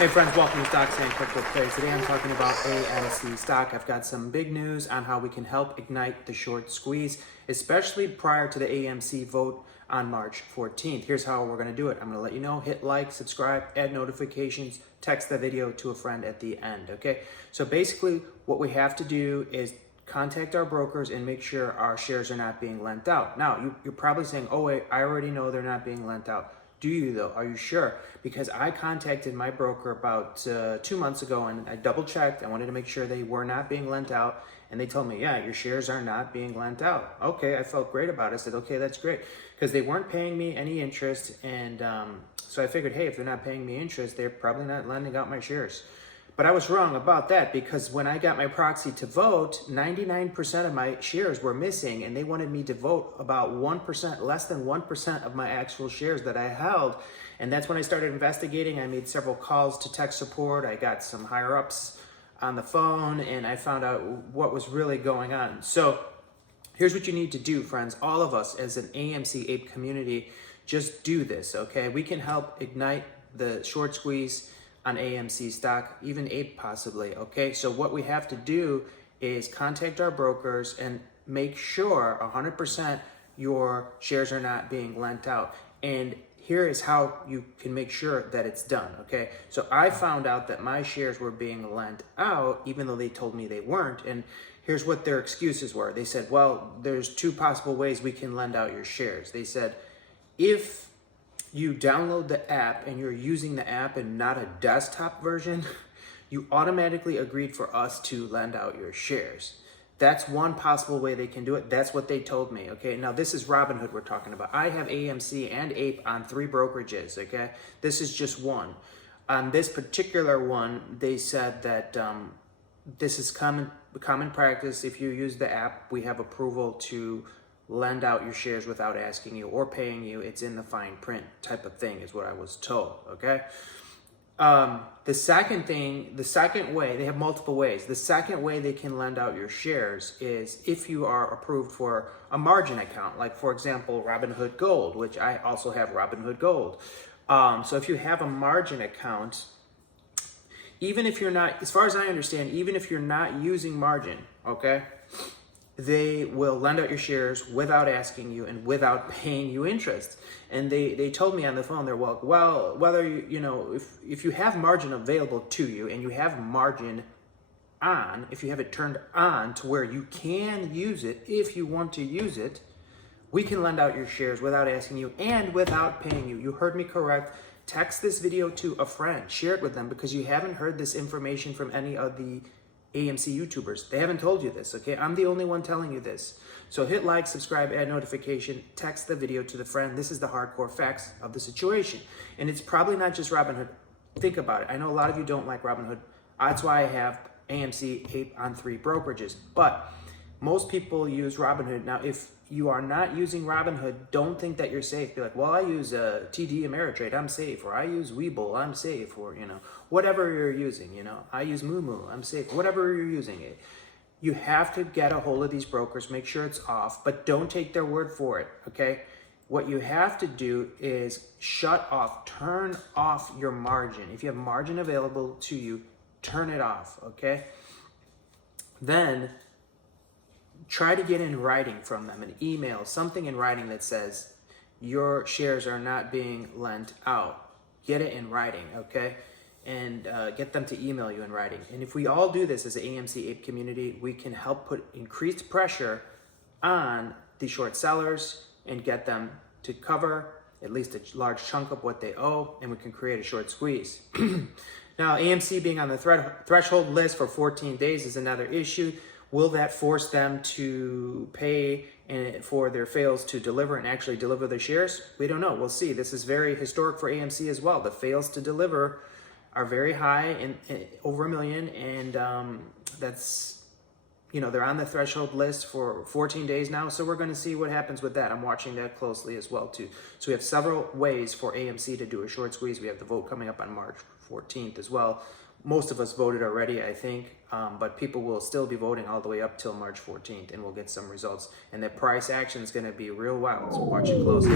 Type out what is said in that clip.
Hey friends, welcome to Stocks and Crypto Plays. Today I'm talking about AMC stock. I've got some big news on how we can help ignite the short squeeze, especially prior to the AMC vote on March 14th. Here's how we're going to do it. I'm going to let you know, hit like, subscribe, add notifications, text the video to a friend at the end, okay? So basically what we have to do is contact our brokers and make sure our shares are not being lent out. Now, you're probably saying, oh wait, I already know they're not being lent out. Do you though? Are you sure? Because I contacted my broker about 2 months ago and I double checked. I wanted to make sure they were not being lent out. And they told me, yeah, your shares are not being lent out. Okay, I felt great about it. I said, okay, that's great. Because they weren't paying me any interest. And so I figured, hey, if they're not paying me interest, they're probably not lending out my shares. But I was wrong about that because when I got my proxy to vote, 99% of my shares were missing and they wanted me to vote about 1%, less than 1% of my actual shares that I held. And that's when I started investigating. I made several calls to tech support. I got some higher ups on the phone and I found out what was really going on. So here's what you need to do, friends. All of us as an AMC ape community, just do this, okay? We can help ignite the short squeeze on AMC stock, even ape possibly, okay? So what we have to do is contact our brokers and make sure 100% your shares are not being lent out. And here is how you can make sure that it's done, okay? So I found out that my shares were being lent out even though they told me they weren't. And here's what their excuses were. They said, well, there's two possible ways we can lend out your shares. They said, if you download the app and you're using the app and not a desktop version, you automatically agreed for us to lend out your shares. That's one possible way they can do it. That's what they told me, okay? Now, this is Robinhood we're talking about. I have AMC and Ape on 3 brokerages, okay? This is just one. On this particular one, they said that this is common practice. If you use the app, we have approval to lend out your shares without asking you or paying you. It's in the fine print type of thing is what I was told, okay? The second way, they have multiple ways. The second way they can lend out your shares is if you are approved for a margin account, like for example, Robinhood Gold, which I also have Robinhood Gold. So if you have a margin account, even if you're not, as far as I understand, even if you're not using margin, okay, they will lend out your shares without asking you and without paying you interest. And they told me on the phone, they're well, whether if you have margin available to you and you have margin on, if you have it turned on to where you can use it, if you want to use it, we can lend out your shares without asking you and without paying you. You heard me correct. Text this video to a friend, share it with them because you haven't heard this information from any of the AMC YouTubers. They haven't told you this, okay? I'm the only one telling you this. So hit like, subscribe, add notification, text the video to the friend. This is the hardcore facts of the situation. And it's probably not just Robinhood. Think about it. I know a lot of you don't like Robinhood. That's why I have AMC Ape on 3 brokerages. But most people use Robinhood. Now, if you are not using Robinhood, don't think that you're safe. Be like, well, I use TD Ameritrade, I'm safe. Or I use Webull, I'm safe. Or, whatever you're using, I use Moomoo, I'm safe. Whatever you're using it. You have to get a hold of these brokers, make sure it's off, but don't take their word for it, okay? What you have to do is shut off, turn off your margin. If you have margin available to you, turn it off, okay? Then try to get in writing from them, an email, something in writing that says your shares are not being lent out. Get it in writing, okay? And get them to email you in writing. And if we all do this as an AMC Ape community, we can help put increased pressure on the short sellers and get them to cover at least a large chunk of what they owe, and we can create a short squeeze. Now, AMC being on the threshold list for 14 days is another issue. Will that force them to pay for their fails to deliver and actually deliver the shares? We don't know. We'll see. This is very historic for AMC as well. The fails to deliver are very high, and over 1 million, and that's, they're on the threshold list for 14 days now, so we're going to see what happens with that. I'm watching that closely as well, too. So we have several ways for AMC to do a short squeeze. We have the vote coming up on March 14th as well. Most of us voted already, I think, but people will still be voting all the way up till March 14th, and we'll get some results. And the price action is going to be real wild, so watch it closely.